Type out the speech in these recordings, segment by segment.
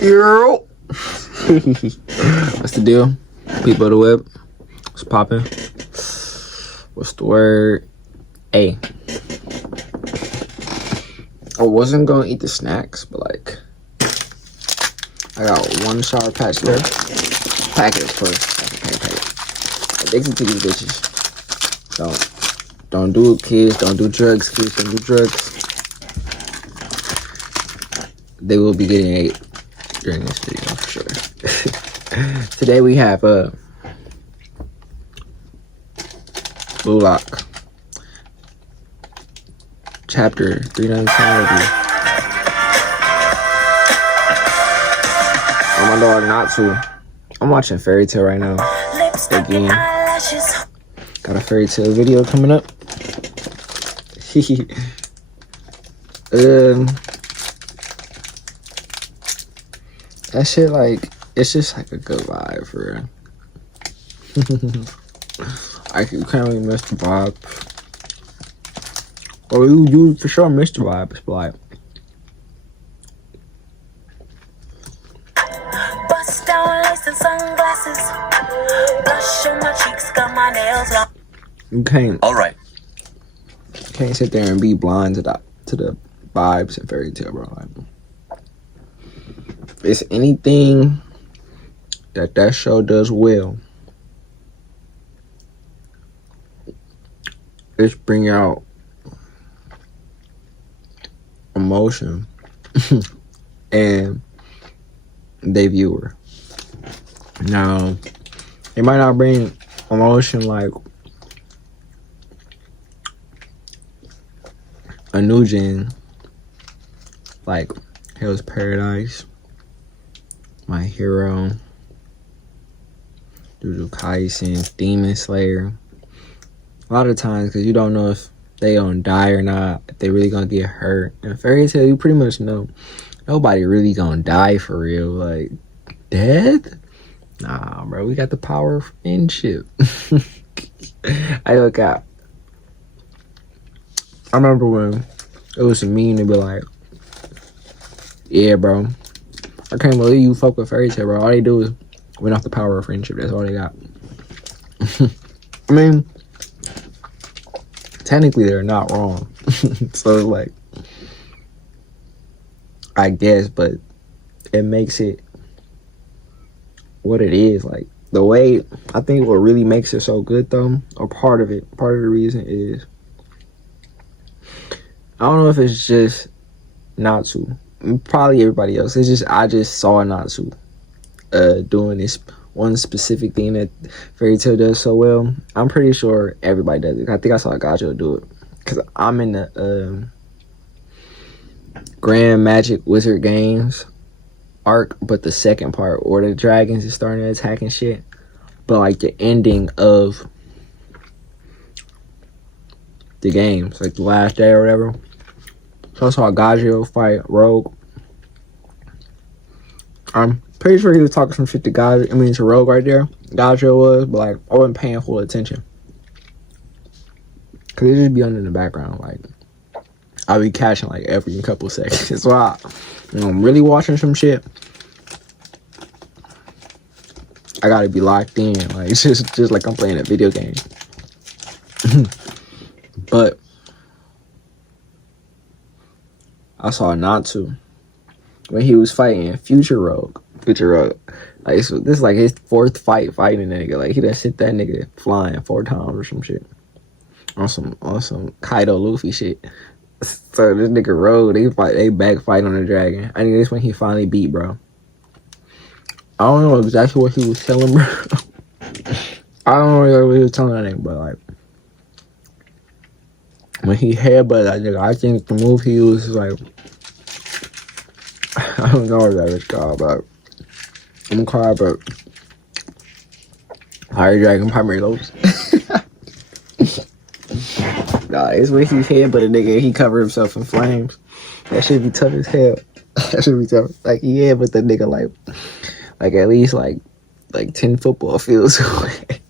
Yo. What's the deal? People of the web. What's poppin'? What's the word? Hey. I wasn't gonna eat the snacks, but like, I got one Sour Patch there. Pack it first. Pack it. Addicted to these bitches. Don't do it, kids. Don't do drugs, kids. Don't do drugs. They will be getting ate during this video for sure. Today we have Blue Lock chapter 397 review. Oh my dog Natsu. I'm watching Fairy Tail right now. Again. Got a Fairy Tail video coming up. That shit, like, it's just like a good vibe for real. I can't really miss the vibe. Or you for sure missed the vibe, but like, bust down lace and sunglasses. Blush on my cheeks, got my nails long. You can't. All right. You can't sit there and be blind to the vibes in Fairy Tail, bro. Like, if it's anything that show does well, it's bring out emotion and they viewer. Now, it might not bring emotion like a new gen, like Hell's Paradise, My Hero, Jujutsu Kaisen, Demon Slayer. A lot of times, because you don't know if they gonna die or not, if they really gonna get hurt. In Fairy Tail, you pretty much know nobody really gonna die for real. Like, death? Nah, bro, we got the power of friendship. I look out. I remember when it was a meme to be like, yeah, bro, I can't believe you fuck with Fairy Tail, bro. All they do is win off the power of friendship. That's all they got. I mean, technically they're not wrong. So it's like, I guess, but it makes it what it is. Like, the way, I think what really makes it so good though, or part of the reason is, I don't know if it's just Natsu, probably everybody else. It's just, I just saw Natsu doing this one specific thing that Fairy Tail does so well. I'm pretty sure everybody does it. I think I saw Gajo do it, because I'm in the Grand Magic Wizard Games arc, but the second part where the dragons is starting to attack and shit, but like the ending of the games, like the last day or whatever. So I saw Gajo fight Rogue. I'm pretty sure he was talking some shit to Gajo, to Rogue right there. Gajo was, but like, I wasn't paying full attention, cause it just be on in the background. Like, I'll be catching like every couple seconds. So I'm really watching some shit, I gotta be locked in. Like, it's just like I'm playing a video game. But I saw Natsu when he was fighting Future Rogue. Like, this is like his fourth fight fighting that nigga. Like, he done sent that nigga flying 4 times or some shit. On some Kaido Luffy shit. So this nigga Rogue, they back fight on the dragon. I think this when he finally beat, bro. I don't know exactly what he was telling, bro. I don't know what he was telling that nigga, but like, when he headbutted that nigga, I think the move he used is like, I don't know what that is called, but I'm gonna call it, but Fire Dragon Primary Lobes. Nah, it's when he headbutted a nigga and he covered himself in flames. That should be tough as hell. That should be tough. Like, he headbutted the nigga like at least like 10 football fields away.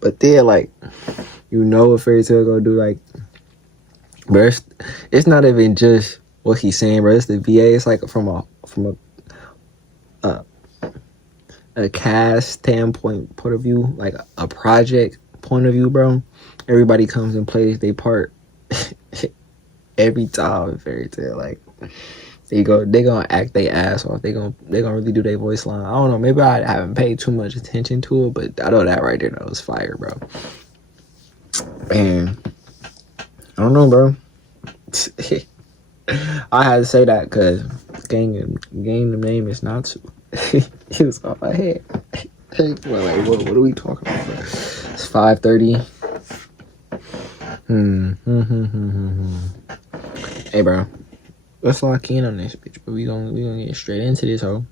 But then, like, you know what Fairy Tail gonna do, like, but it's not even just what he's saying, bro. It's the VA. It's like from a cast standpoint point of view, like a project point of view, bro. Everybody comes and plays their part every time in Fairy Tail. Like they gonna act their ass off. They gonna really do their voice line. I don't know. Maybe I haven't paid too much attention to it, but I know that right there, that was fire, bro. And I don't know, bro. I had to say that because game the name is Natsu. He was off my head. Like, what are we talking about, bro? It's 5:30. Hey, bro. Let's lock in on this bitch, but we gonna get straight into this hoe.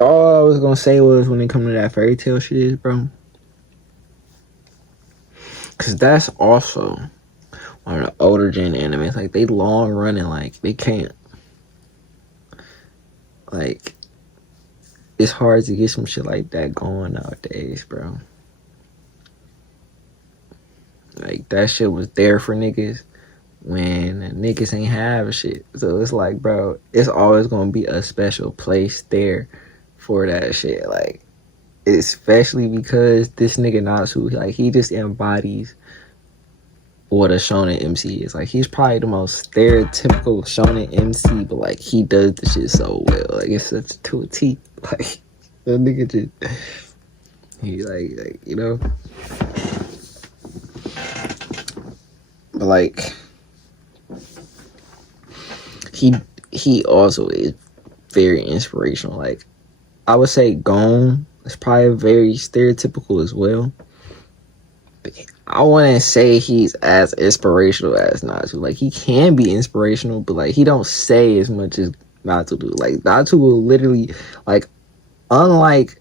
All I was gonna say was when it come to that Fairy Tail shit is, bro, cause that's also one of the older gen animes. Like they long running, like they can't. Like it's hard to get some shit like that going nowadays, bro. Like that shit was there for niggas when niggas ain't have shit. So it's like, bro, it's always gonna be a special place there for that shit. Like, especially because this nigga Natsu, like, he just embodies what a shonen MC is. Like, he's probably the most stereotypical shonen MC, but like he does the shit so well. Like, it's such to a T. Like, that nigga just, he like you know. But like, he also is very inspirational. Like, I would say Gon is probably very stereotypical as well. But I wouldn't say he's as inspirational as Natsu. Like, he can be inspirational, but like he don't say as much as Natsu do. Like, Natsu will literally, like, unlike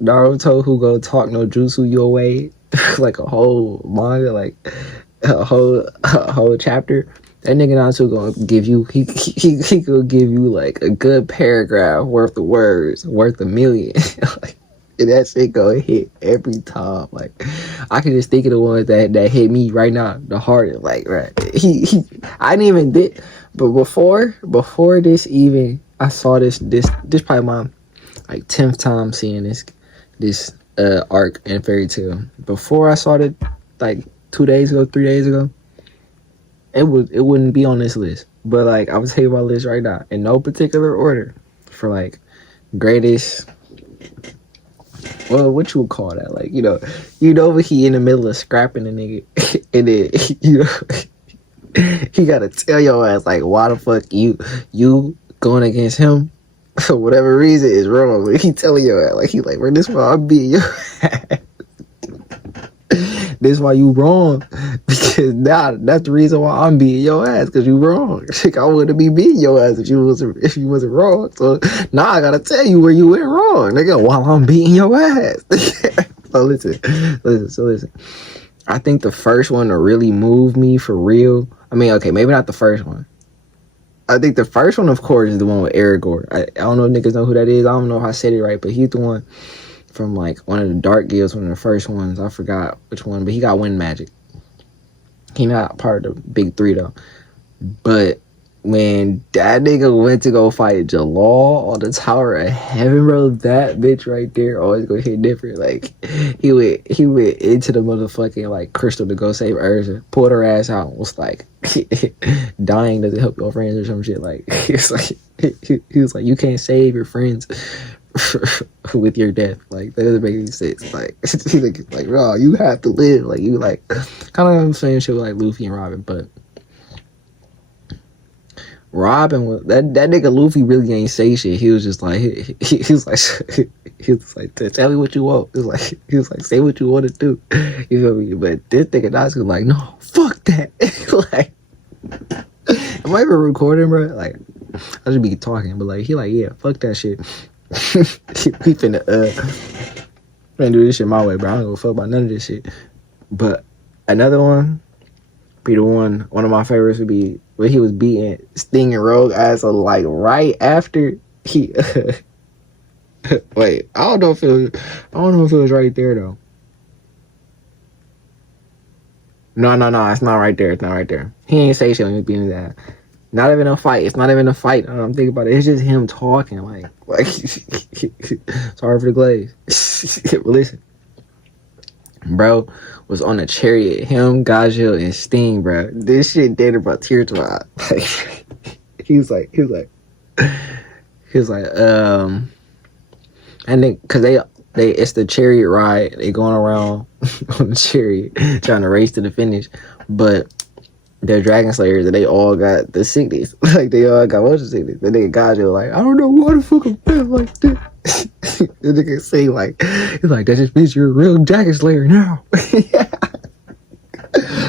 Naruto, who go talk no jutsu your way, like a whole manga, like a whole chapter. That nigga Natsu gonna give you, he gonna give you like a good paragraph worth of words, worth a million. Like, and that shit gonna hit every time. Like, I can just think of the ones that hit me right now, the hardest. Like, right, I didn't even did, but before this even, I saw this probably my like 10th time seeing this arc in Fairy Tail. Before I saw it like 3 days ago, it wouldn't be on this list. But like, I would tell you my list right now in no particular order for like greatest. Well, what you would call that? Like, you know, when he in the middle of scrapping the nigga, and then he gotta tell your ass like, why the fuck you going against him for whatever reason is wrong. Like, he telling your ass like, he like, bro, this why I'm beating your ass. This why you wrong, because now that's the reason why I'm beating your ass, because you wrong. Like, I wouldn't be beating your ass if you wasn't wrong. So now I gotta tell you where you went wrong, nigga, while I'm beating your ass. So listen. I think the first one to really move me for real. I mean, okay, maybe not the first one. I think the first one, of course, is the one with Aragorn. I don't know if niggas know who that is. I don't know if I said it right, but he's the one from like one of the Dark Guilds, one of the first ones. I forgot which one, but he got wind magic. He not part of the big three though. But when that nigga went to go fight Jalal on the Tower of Heaven, bro, that bitch right there always gonna hit different. Like, he went into the motherfucking like crystal to go save Ursa, pulled her ass out, and was like, dying doesn't help your friends or some shit. Like, he was like, you can't save your friends with your death. Like, that doesn't make any sense. Like, like, bro, you have to live. Like, you like kind of same shit with like Luffy and Robin, but Robin was that nigga Luffy really ain't say shit. He was just like he was like tell me what you want. He was like say what you want to do. You feel me? But this nigga Natsu was like, no, fuck that. Like, am I even recording, bro? Like, I should be talking, but like, he like, yeah, fuck that shit. We finna do this shit my way, bro. I don't give a fuck about none of this shit. But another one, be the one of my favorites would be where he was beating Sting and Rogue as like right after he wait, I don't know if it was right there though. No, it's not right there. He ain't say shit on his being that. Not even a fight. It's not even a fight. I'm thinking about it. It's just him talking. Like sorry for the glaze. But listen, bro was on a chariot. Him, Gajil, and Sting, bro. This shit did about tears to my eye. He was like, and then cause they it's the chariot ride. They going around on the chariot trying to race to the finish, but they're dragon slayers and they all got the sickness. Like they all got motion sickness. The nigga Gajil like, I don't know why the fuck I'm feeling like this. The nigga say like, he's like, that just means you're a real dragon slayer now.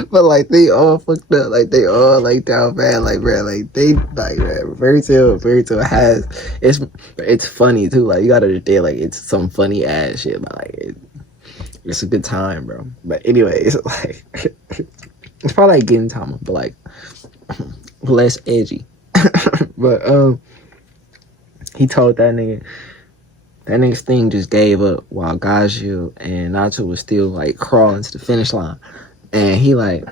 But like they all fucked up, like they all like down bad, like bro, like they like man, Fairy Tail has it's funny too, like you gotta understand, like it's some funny ass shit, but like it's a good time, bro. But anyways, like it's probably like Gintama, but like less edgy. But he told that nigga's thing just gave up while Gajil and Naruto was still like crawling to the finish line. And he like,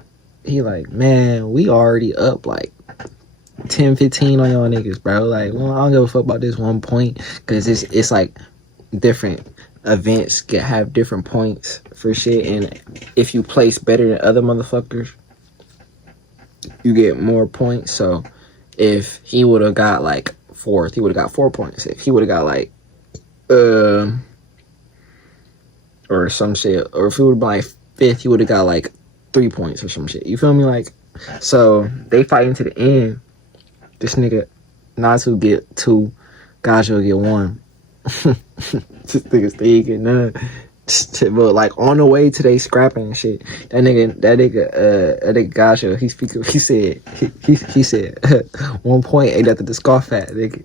man, we already up like 10, 15 on y'all niggas, bro. Like, well, I don't give a fuck about this 1 point, because it's like different events have different points for shit, and if you place better than other motherfuckers, you get more points. So if he would have got like fourth, he would have got 4 points. If he would have got like or some shit, or if he would have been like fifth, he would have got like 3 points or some shit. You feel me? Like, so they fighting to the end. This nigga Natsu get 2, Gajil get 1. This nigga still get none. But like on the way to they scrapping and shit, that nigga Gajil, he said 1 point ain't nothing to scoff at, nigga.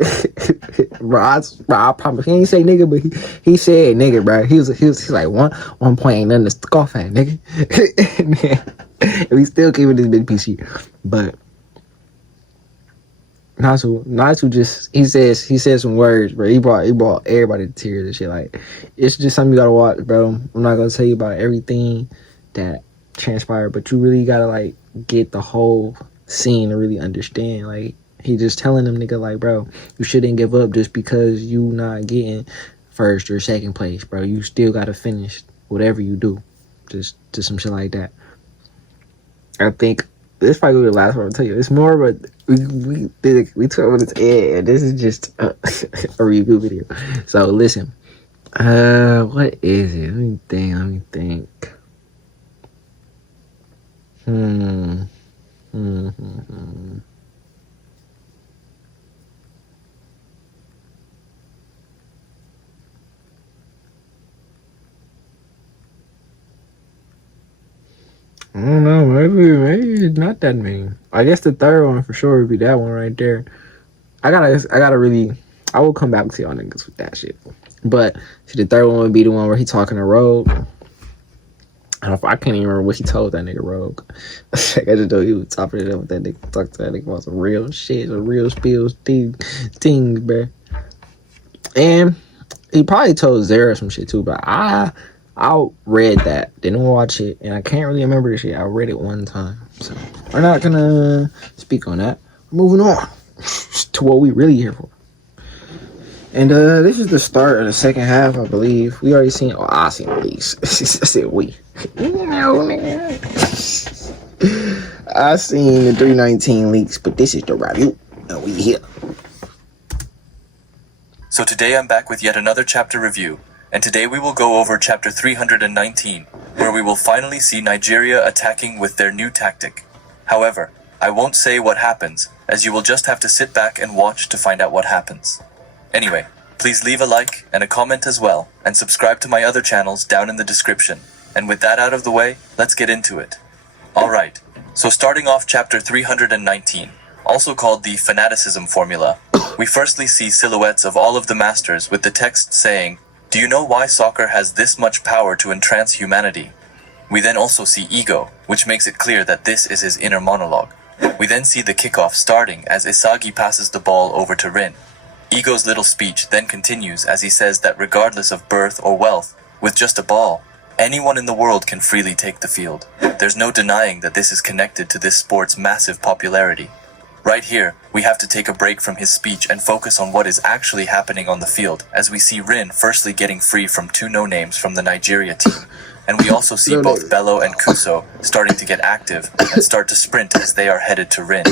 bro, I promise he ain't say nigga, but he said nigga, bro. He was like 1 point ain't nothing to scoff at, nigga. And we still keeping this big PC, but Natsu just he said some words, bro. He brought everybody to tears and shit. Like, it's just something you gotta watch, bro. I'm not gonna tell you about everything that transpired, but you really gotta like get the whole scene to really understand. Like, he just telling them nigga like, bro, you shouldn't give up just because you not getting first or second place, bro. You still gotta finish whatever you do. Just some shit like that. I think this probably be the last one I'll tell you. It's more, but we took over this air, and this is just a review video. So listen, what is it? Let me think. I don't know, maybe it's not that many. I guess the third one for sure would be that one right there. I will come back to y'all niggas with that shit. But see, the third one would be the one where he talking to Rogue. I can't even remember what he told that nigga Rogue. I just know he was topping it up with that nigga. Talk to that nigga about some real shit, some real spills, things, bruh. And he probably told Zara some shit too, but I read that, didn't watch it, and I can't really remember the shit. I read it one time, so we're not gonna speak on that. We're moving on to what we really here for. And this is the start of the second half, I believe. We already seen. Oh, I seen at least. I said we. No, man. I seen the 319 leaks, but this is the review, and we here. So today I'm back with yet another chapter review. And today we will go over chapter 319, where we will finally see Nigeria attacking with their new tactic. However, I won't say what happens, as you will just have to sit back and watch to find out what happens. Anyway, please leave a like and a comment as well, and subscribe to my other channels down in the description. And with that out of the way, let's get into it. Alright, so starting off chapter 319, also called the Fanaticism Formula, we firstly see silhouettes of all of the masters with the text saying, "Do you know why soccer has this much power to entrance humanity?" We then also see Ego, which makes it clear that this is his inner monologue. We then see the kickoff starting as Isagi passes the ball over to Rin. Ego's little speech then continues as he says that regardless of birth or wealth, with just a ball, anyone in the world can freely take the field. There's no denying that this is connected to this sport's massive popularity. Right here, we have to take a break from his speech and focus on what is actually happening on the field, as we see Rin firstly getting free from two no-names from the Nigeria team. And we also see both Bello and Kuso starting to get active and start to sprint as they are headed to Rin.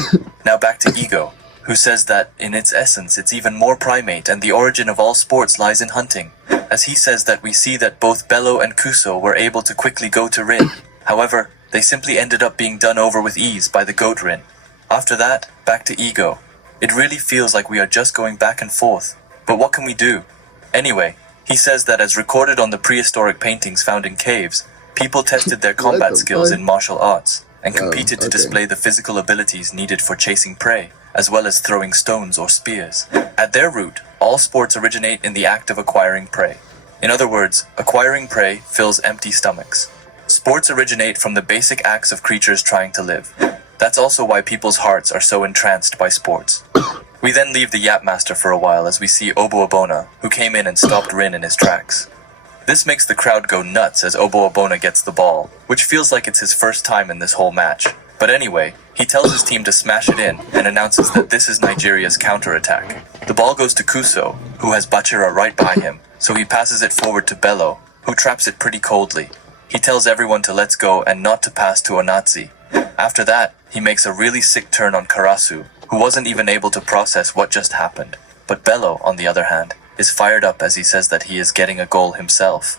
Now back to Ego, who says that, in its essence, it's even more primate and the origin of all sports lies in hunting. As he says that we see that both Bello and Kuso were able to quickly go to Rin. However, they simply ended up being done over with ease by the goat Rin. After that, back to Ego. It really feels like we are just going back and forth. But what can we do? Anyway, he says that as recorded on the prehistoric paintings found in caves, people tested their combat skills in martial arts and competed to display the physical abilities needed for chasing prey, as well as throwing stones or spears. At their root, all sports originate in the act of acquiring prey. In other words, acquiring prey fills empty stomachs. Sports originate from the basic acts of creatures trying to live. That's also why people's hearts are so entranced by sports. We then leave the Yap Master for a while as we see Oboabona, who came in and stopped Rin in his tracks. This makes the crowd go nuts as Oboabona gets the ball, which feels like it's his first time in this whole match. But anyway, he tells his team to smash it in and announces that this is Nigeria's counterattack. The ball goes to Kuso, who has Bachira right by him, so he passes it forward to Bello, who traps it pretty coldly. He tells everyone to let's go and not to pass to Onatsi. After that, he makes a really sick turn on Karasu, who wasn't even able to process what just happened. But Bello, on the other hand, is fired up as he says that he is getting a goal himself.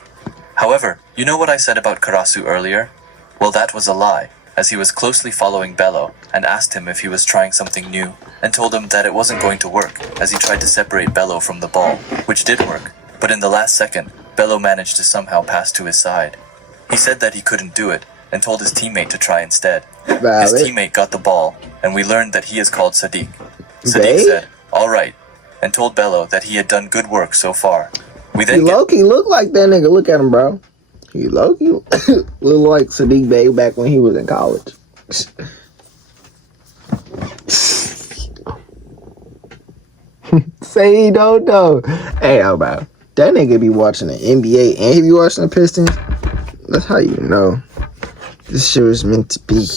However, you know what I said about Karasu earlier? Well, that was a lie, as he was closely following Bello and asked him if he was trying something new and told him that it wasn't going to work as he tried to separate Bello from the ball, which did work. But in the last second, Bello managed to somehow pass to his side. He said that he couldn't do it and told his teammate to try instead. His teammate got the ball, and we learned that he is called Sadiq. Sadiq said, "All right," and told Bello that he had done good work so far. We then He look like that nigga. Look at him, bro. He look like Sadiq Bey back when he was in college. Say he don't know. Hey, bro. That nigga be watching the NBA and he be watching the Pistons. That's how you know this shit was meant to be.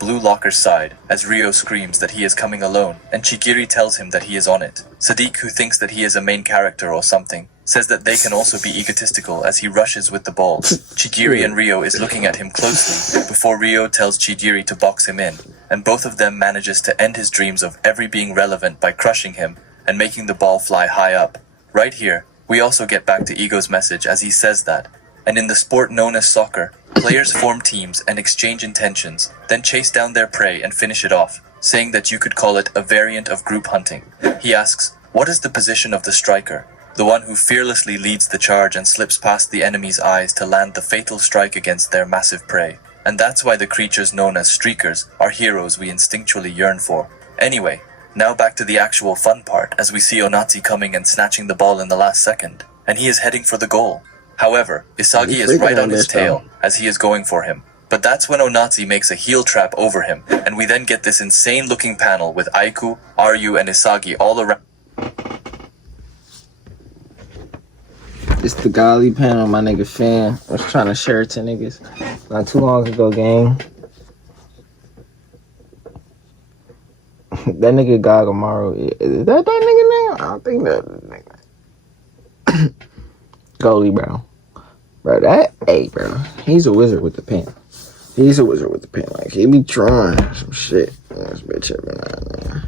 Blue Locker's side, as Rio screams that he is coming alone, and Chigiri tells him that he is on it. Sadiq, who thinks that he is a main character or something, says that they can also be egotistical as he rushes with the ball. Chigiri and Rio is looking at him closely before Rio tells Chigiri to box him in, and both of them manages to end his dreams of ever being relevant by crushing him and making the ball fly high up. Right here, we also get back to Ego's message as he says that, and in the sport known as soccer, players form teams and exchange intentions, then chase down their prey and finish it off, saying that you could call it a variant of group hunting. He asks, what is the position of the striker? The one who fearlessly leads the charge and slips past the enemy's eyes to land the fatal strike against their massive prey. And that's why the creatures known as streakers are heroes we instinctually yearn for. Anyway, now back to the actual fun part as we see Onatsi coming and snatching the ball in the last second, and he is heading for the goal. However, Isagi is right on his tail as he is going for him. But that's when Onatsi makes a heel trap over him, and we then get this insane looking panel with Aiku, Ryu, and Isagi all around. It's the Gali panel, my nigga fan. I was trying to share it to niggas not too long ago, gang. That nigga Gagamaru, is that nigga name? I don't think that nigga. Goalie, bro. Bro, bro, he's a wizard with the pen. He's a wizard with the pen. Like, he be drawing some shit. This bitch every now and then.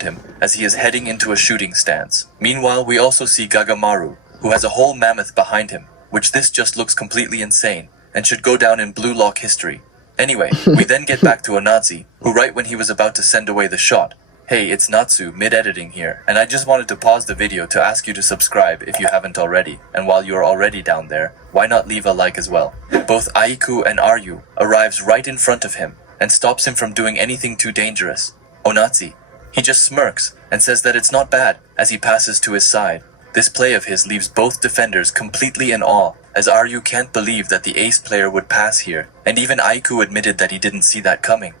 Him as he is heading into a shooting stance. Meanwhile, we also see Gagamaru, who has a whole mammoth behind him, which this just looks completely insane and should go down in Blue Lock history. Anyway, we then get back to Onatsi, who right when he was about to send away the shot. Hey, it's Natsu, mid-editing here, and I just wanted to pause the video to ask you to subscribe if you haven't already, and while you're already down there, why not leave a like as well? Both Aiku and Ryu arrives right in front of him and stops him from doing anything too dangerous. Onatsi, he just smirks and says that it's not bad as he passes to his side. This play of his leaves both defenders completely in awe, as Ryu can't believe that the ace player would pass here, and even Aiku admitted that he didn't see that coming.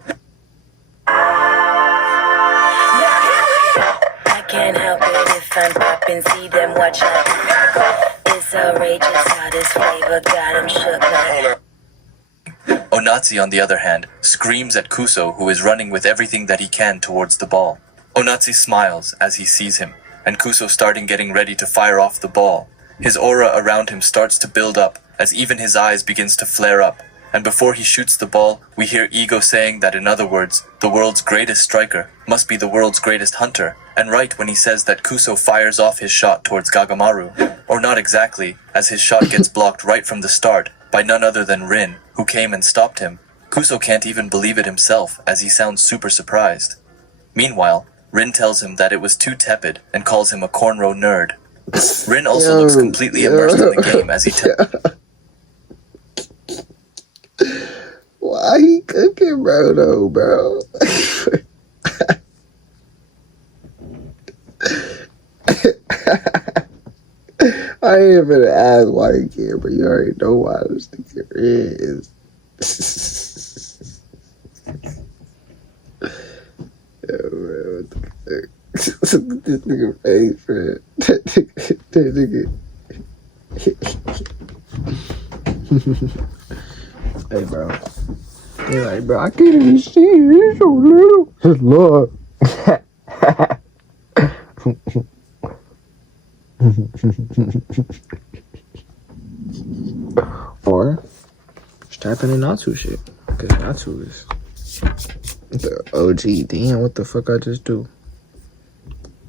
fun poppin', see them watch out. It's outrageous how this flavor got 'em shook like. Onatsi, on the other hand, screams at Kuso, who is running with everything that he can towards the ball. Onatsi smiles as he sees him, and Kuso starting getting ready to fire off the ball. His aura around him starts to build up, as even his eyes begins to flare up, and before he shoots the ball, we hear Ego saying that, in other words, the world's greatest striker must be the world's greatest hunter, and right when he says that Kuso fires off his shot towards Gagamaru, or not exactly, as his shot gets blocked right from the start by none other than Rin, who came and stopped him. Kuso can't even believe it himself, as he sounds super surprised. Meanwhile, Rin tells him that it was too tepid and calls him a cornrow nerd. Rin also looks completely immersed in the game as he Why he cooking, bro, though, bro? I ain't even gonna ask why he can't, but you already know why this nigga is. Yo, man, what the fuck? This nigga face, man. That nigga. Hey, bro. You're like, bro, I can't even see you. You're so little. His Lord. Or just type in the Natsu shit. Because Natsu is the OG. Damn, what the fuck I just do?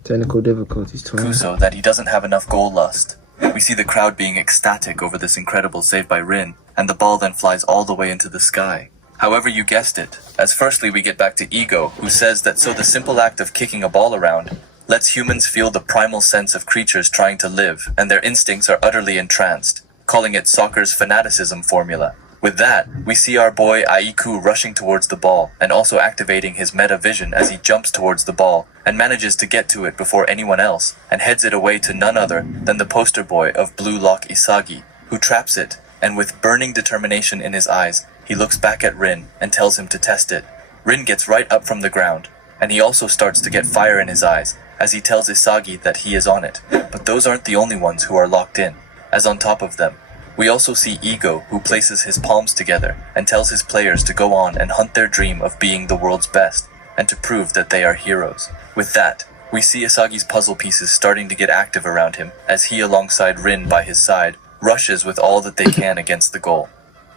Technical difficulties, 20. Kuso that he doesn't have enough goal lust. We see the crowd being ecstatic over this incredible save by Rin, and the ball then flies all the way into the sky. However, you guessed it, as firstly we get back to Ego, who says that so the simple act of kicking a ball around lets humans feel the primal sense of creatures trying to live, and their instincts are utterly entranced, calling it soccer's fanaticism formula. With that, we see our boy Aiku rushing towards the ball, and also activating his meta vision as he jumps towards the ball, and manages to get to it before anyone else, and heads it away to none other than the poster boy of Blue Lock Isagi, who traps it, and with burning determination in his eyes, he looks back at Rin and tells him to test it. Rin gets right up from the ground, and he also starts to get fire in his eyes, as he tells Isagi that he is on it. But those aren't the only ones who are locked in, as on top of them, we also see Ego, who places his palms together and tells his players to go on and hunt their dream of being the world's best, and to prove that they are heroes. With that, we see Isagi's puzzle pieces starting to get active around him, as he, alongside Rin by his side, rushes with all that they can against the goal.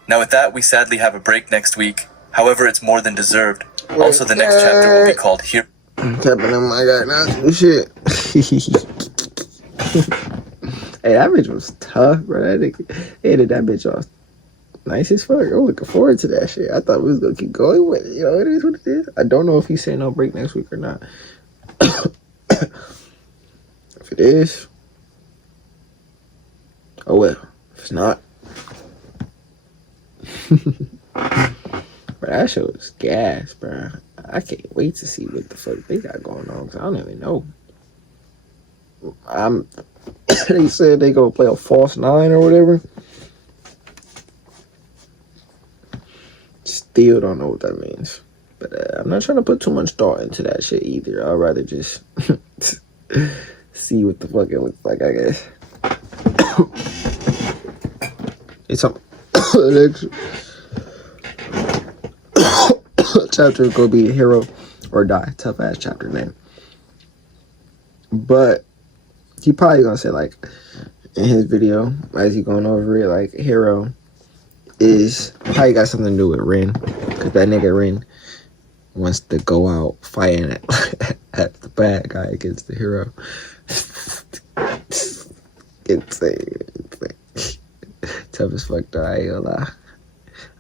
Now with that, we sadly have a break next week. However, it's more than deserved. Also, the next chapter will be called Here. Tapping on my guy now. Shit. Hey, that bitch was tough, bro. That nigga hated that bitch off. Nice as fuck. I'm looking forward to that shit. I thought we was gonna keep going with it. You know, it is what it is. I don't know if he's saying no break next week or not. If it is, oh well. If it's not, bro, that shit was gas, bro. I can't wait to see what the fuck they got going on, because I don't even know. They said they gonna play a false 9 or whatever. Still don't know what that means. But I'm not trying to put too much thought into that shit either. I'd rather just see what the fuck it looks like, I guess. It's something. Next chapter is gonna be Hero or Die. Tough ass chapter name. But he probably gonna say, like, in his video, as he going over it, like, Hero is probably got something to do with Rin, because that nigga Rin wants to go out fighting at the bad guy against the Hero. Insane. Tough as fuck though, I ain't gonna lie.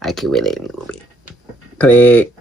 I can relate a little bit. Click.